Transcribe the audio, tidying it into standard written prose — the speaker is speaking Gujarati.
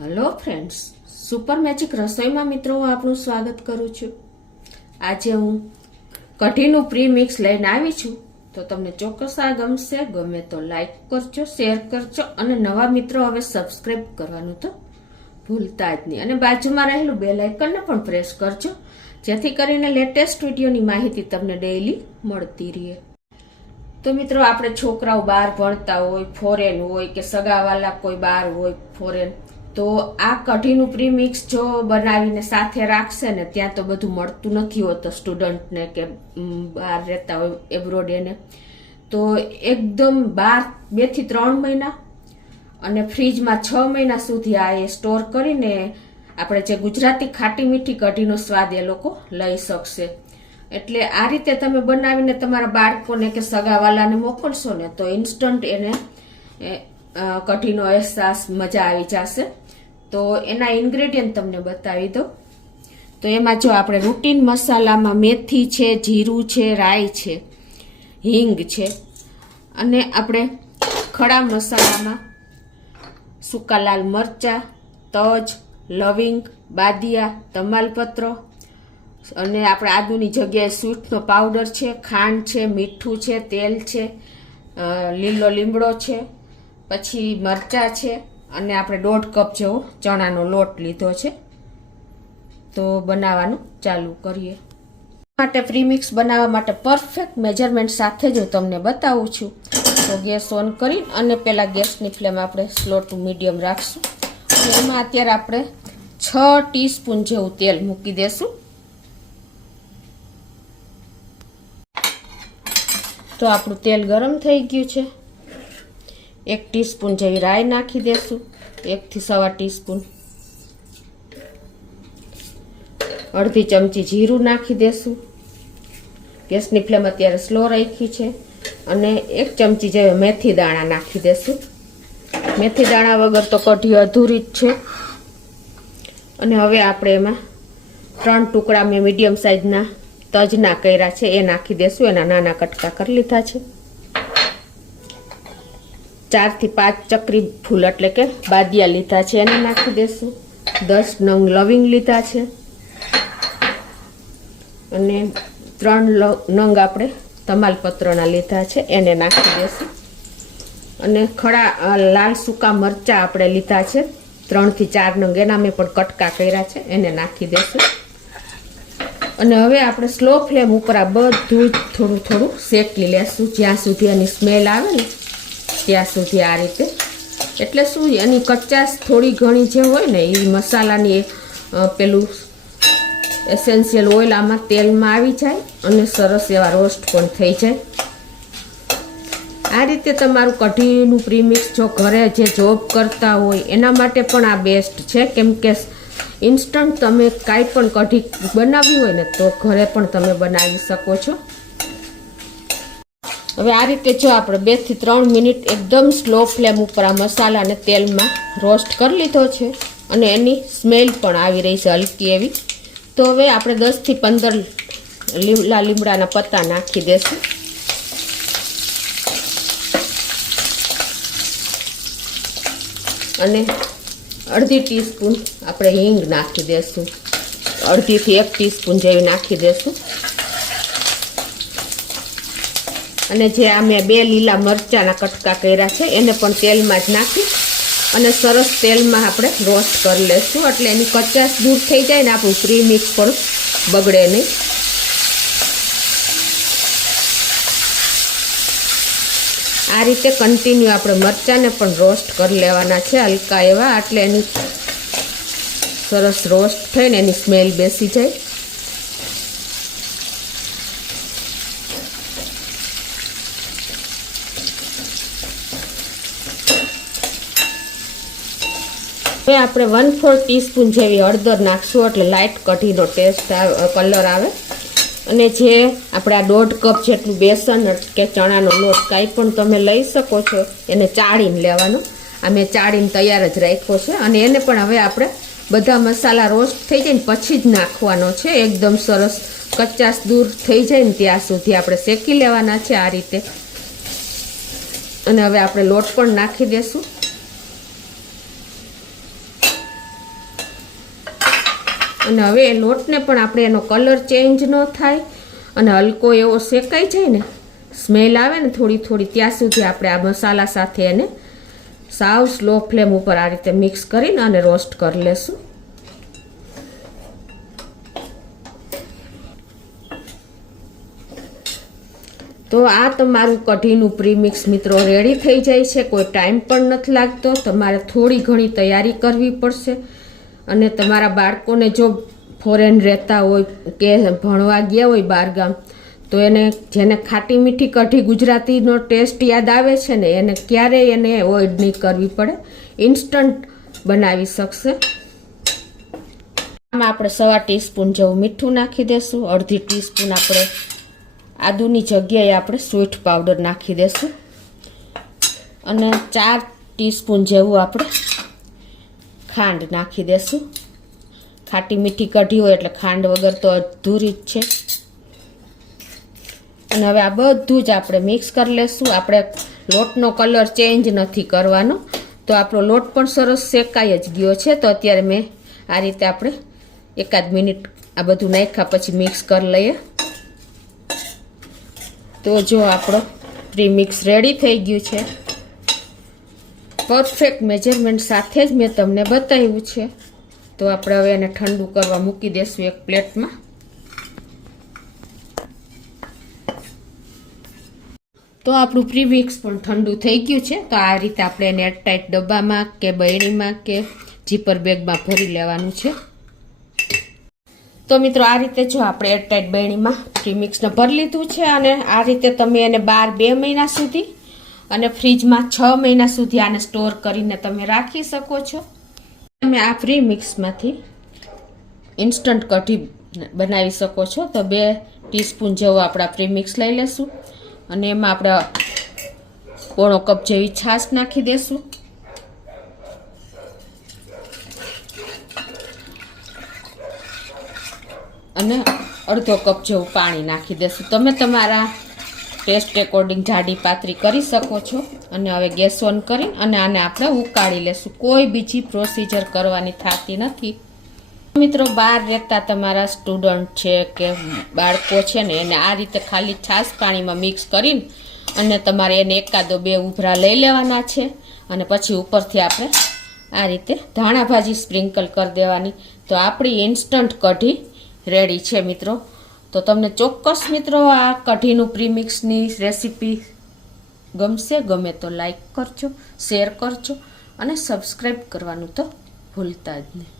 હેલો ફ્રેન્ડ્સ, સુપર મેજિક રસોઈમાં મિત્રો હું આપનું સ્વાગત કરું છું। આજે હું કઢીનું પ્રી મિક્સ લઈને આવી છું, તો તમને ચોક્કસ આ ગમશે। ગમે તો લાઈક કરજો, શેર કરજો અને નવા મિત્રો હવે સબસ્ક્રાઇબ કરવાનું તો ભૂલતા જ નહીં, અને બાજુમાં રહેલું બેલ આઇકનને પણ પ્રેસ કરજો, જેથી કરીને લેટેસ્ટ વિડીયોની માહિતી તમને ડેઈલી મળતી રહે। તો મિત્રો, આપણે છોકરાઓ બહાર ભણતા હોય, ફોરેન હોય કે સગાવાલા કોઈ બહાર હોય ફોરેન, તો આ કઢીનું પ્રીમિક્સ જો બનાવીને સાથે રાખશે ને, ત્યાં તો બધું મળતું નથી હોતું સ્ટુડન્ટને કે બહાર રહેતા હોય એબ્રોડ એને, તો એકદમ 2 થી 3 મહિના અને ફ્રીજમાં 6 મહિના સુધી આ એ સ્ટોર કરીને આપણે જે ગુજરાતી ખાટી મીઠી કઢીનો સ્વાદ એ લોકો લઈ શકશે। એટલે આ રીતે તમે બનાવીને તમારા બાળકોને કે સગાવાલાને મોકલશો ને, તો ઇન્સ્ટન્ટ એને કઢીનો અહેસાસ મજા આવી જશે। તો એના ઇન્ગ્રેડિયન્ટ તમને બતાવી દો। તો એમાં જો આપણે રૂટીન મસાલામાં મેથી છે, જીરું છે, રાઈ છે, હિંગ છે, અને આપણે ખડા મસાલામાં સૂકા લાલ મરચાં, તજ, લવિંગ, બાદિયા, તમાલપત્ર, અને આપણે આદુની જગ્યાએ સૂંઠનો પાવડર છે, ખાંડ છે, મીઠું છે, તેલ છે, લીલો લીમડો છે, પછી મરચાં છે, અને આપણે 1.5 કપ જેવો ચણાનો લોટ લીધો છે। તો બનાવવાનું ચાલુ કરીએ। માટે પ્રીમિક્સ બનાવવા માટે પરફેક્ટ મેજરમેન્ટ સાથે જ હું તમને બતાવું છું। તો ગેસ ઓન કરી અને પહેલા ગેસની ફ્લેમ આપણે સ્લો ટુ મીડિયમ રાખશું, અને એમાં અત્યારે આપણે 6 ટીસ્પૂન જેવું તેલ મૂકી દેશું। તો આપણું તેલ ગરમ થઈ ગયું છે। 1 ટીસ્પૂન જેવી રાઈ નાખી દેશું, 1 થી 1.5 ટીસ્પૂન, અડધી ચમચી જીરું નાખી દેશું। ગેસની ફ્લેમ અત્યારે સ્લો રાખી છે, અને 1 ચમચી જેવા મેથી દાણા નાખી દેશું। મેથી દાણા વગર તો કઢી અધૂરી જ છે। અને હવે આપણે એમાં 3 ટુકડા મેં મીડિયમ સાઈઝના તજના કર્યા છે એ નાખી દેશું, એના નાના કટકા કરી લીધા છે। 4 થી 5 ચક્રી ફૂલ એટલે કે બાદિયા લીધા છે, એને નાખી દેશું। 10 નંગ લવિંગ લીધા છે, અને 3 નંગ આપણે તમાલપત્રના લીધા છે, એને નાખી દેશું। અને ખડા લાલ સૂકા મરચાં આપણે લીધા છે 3 થી 4 નંગ, એના મેં પણ કટકા કર્યા છે, એને નાખી દેશું। અને હવે આપણે સ્લો ફ્લેમ ઉપર આ બધું જ થોડું થોડું શેકી લેશું, જ્યાં સુધી એની સ્મેલ આવે ને ત્યાં સુધી આ રીતે। એટલે શું, એની કચાશ થોડી ઘણી જે હોય ને એ મસાલાની પેલું એસેન્શિયલ ઓઇલ આમાં તેલમાં આવી જાય, અને સરસ એવા રોસ્ટ પણ થઈ જાય। આ રીતે તમારું કઢીનું પ્રીમિક્સ જો ઘરે જે જોબ કરતા હોય એના માટે પણ આ બેસ્ટ છે, કેમ કે ઇન્સ્ટન્ટ તમે કાંઈ પણ કઢી બનાવવી હોય ને તો ઘરે પણ તમે બનાવી શકો છો। હવે આ રીતે જો આપણે 2 થી 3 મિનિટ એકદમ સ્લો ફ્લેમ ઉપર આ મસાલાને તેલમાં રોસ્ટ કરી લીધો છે, અને એની સ્મેલ પણ આવી રહી છે હલકી એવી। તો હવે આપણે 10 થી 15 લીમડા લીમડાના પત્તા નાખી દેશું, અને અડધી ટીસ્પૂન આપણે હિંગ નાખી દેશું, 1.5 થી 1 ટીસ્પૂન જેવી નાખી દેશું। અને જે આ મેં 2 લીલા મરચાંના કટકા કર્યા છે એને પણ તેલમાં જ નાખી અને સરસ તેલમાં આપણે રોસ્ટ કરી લેશું, એટલે એની કચાશ દૂર થઈ જાય ને આપણું પ્રીમિક્સ પણ બગડે નહીં। આ રીતે કન્ટિન્યુ આપણે મરચાંને પણ રોસ્ટ કરી લેવાના છે હલકા એવા, એટલે એની સરસ રોસ્ટ થઈને એની સ્મેલ બેસી જાય। હવે આપણે 1/4 ટીસ્પૂન જેવી હળદર નાખશું, એટલે લાઇટ કઢીનો ટેસ્ટ કલર આવે। અને જે આપણે આ 1.5 કપ જેટલું બેસન કે ચણાનો લોટ કાંઈ પણ તમે લઈ શકો છો, એને ચાળીને લેવાનો। આ મેં ચાળીને તૈયાર જ રાખ્યો છે, અને એને પણ હવે આપણે બધા મસાલા રોસ્ટ થઈ જાય ને પછી જ નાખવાનો છે, એકદમ સરસ કચાશ દૂર થઈ જાય ને ત્યાં સુધી આપણે શેકી લેવાના છે આ રીતે। અને હવે આપણે લોટ પણ નાખી દેશું, અને હવે એ લોટને પણ આપણે એનો કલર ચેન્જ ન થાય અને હલકો એવો શેકાઈ જાય ને, સ્મેલ આવે ને થોડી થોડી, ત્યાં સુધી આપણે આ મસાલા સાથે એને સાવ સ્લો ફ્લેમ ઉપર આ રીતે મિક્સ કરીને અને રોસ્ટ કરી લેશું. તો આ તમારું કઢીનું પ્રીમિક્સ મિત્રો રેડી થઈ જાય છે. કોઈ ટાઈમ પણ નથી લાગતો. તમારે થોડી ઘણી તૈયારી કરવી પડશે. અને તમારા બાળકોને જો ફોરેન રહેતા હોય કે ભણવા ગયા હોય બહારગામ, તો એને જેને ખાટી મીઠી કઢી ગુજરાતીનો ટેસ્ટ યાદ આવે છે ને, એને ક્યારેય એને એવોઇડ નહીં કરવી પડે, ઇન્સ્ટન્ટ બનાવી શકશે. આમાં આપણે 1/4 ટીસ્પૂન જેવું મીઠું નાખી દેશું. અડધી ટીસ્પૂન આપણે આદુની જગ્યાએ આપણે સ્વીટ પાવડર નાખી દેશું અને 4 ટીસ્પૂન જેવું આપણે ખાંડ નાખી દેશું. ખાટી મીઠી કઢી હોય એટલે ખાંડ વગર તો અધૂરી જ છે. અને હવે આ બધું જ આપણે મિક્સ કરી લેશું. આપણે લોટનો કલર ચેન્જ નથી કરવાનો, તો આપણો લોટ પણ સરસ શેકાઈ જ ગયો છે. તો અત્યારે મેં આ રીતે આપણે 1 મિનિટ આ બધું નાખ્યા પછી મિક્સ કરી લઈએ. તો જો આપણો પ્રીમિક્સ રેડી થઈ ગયું છે. પરફેક્ટ મેજરમેન્ટ સાથે જ મેં તમને બતાવ્યું છે. તો આપણે હવે એને ઠંડુ કરવા મૂકી દઈશું એક પ્લેટમાં. તો આપણું પ્રીમિક્સ પણ ઠંડુ થઈ ગયું છે. તો આ રીતે આપણે એને એરટાઈટ ડબ્બામાં કે બરણીમાં કે ઝીપર બેગમાં ભરી લેવાનું છે. તો મિત્રો આ રીતે જો આપણે એરટાઈટ બરણીમાં પ્રીમિક્સને ભરી લીધું છે. અને આ રીતે તમે એને 2 મહિના સુધી અને ફ્રીજમાં 6 મહિના સુધી આને સ્ટોર કરીને તમે રાખી શકો છો. તમે આ પ્રીમિક્સમાંથી ઇન્સ્ટન્ટ કઢી બનાવી શકો છો. તો 2 ટીસ્પૂન જેવું આપણે પ્રીમિક્સ લઈ લેશું અને એમાં આપણે 1/4 કપ જેવી છાશ નાખી દેશું. અને અડધો કપ જેવું પાણી નાખી દેશું. તમે તમારા ટેસ્ટ એકોર્ડિંગ જાડી પાતળી કરી શકો છો. અને હવે ગેસ ઓન કરી અને આને આપણે ઉકાળી લેશું. કોઈ બીજી પ્રોસિજર કરવાની થતી નથી. મિત્રો બહાર રહેતા તમારા સ્ટુડન્ટ છે કે બાળકો છે ને, એને આ રીતે ખાલી છાશ પાણીમાં મિક્સ કરીને અને તમારે એને 1-2 ઉભરા લઈ લેવાના છે. અને પછી ઉપરથી આપણે આ રીતે ધાણા ભાજી સ્પ્રિંકલ કરી દેવાની. તો આપણી ઇન્સ્ટન્ટ કઢી રેડી છે મિત્રો. તો તમને ચોક્કસ મિત્રો આ કઢીનું પ્રીમિક્સની રેસીપી ગમશે. ગમે તો લાઈક કરજો, શેર કરજો અને સબસ્ક્રાઈબ કરવાનું તો ભૂલતા જ નહીં.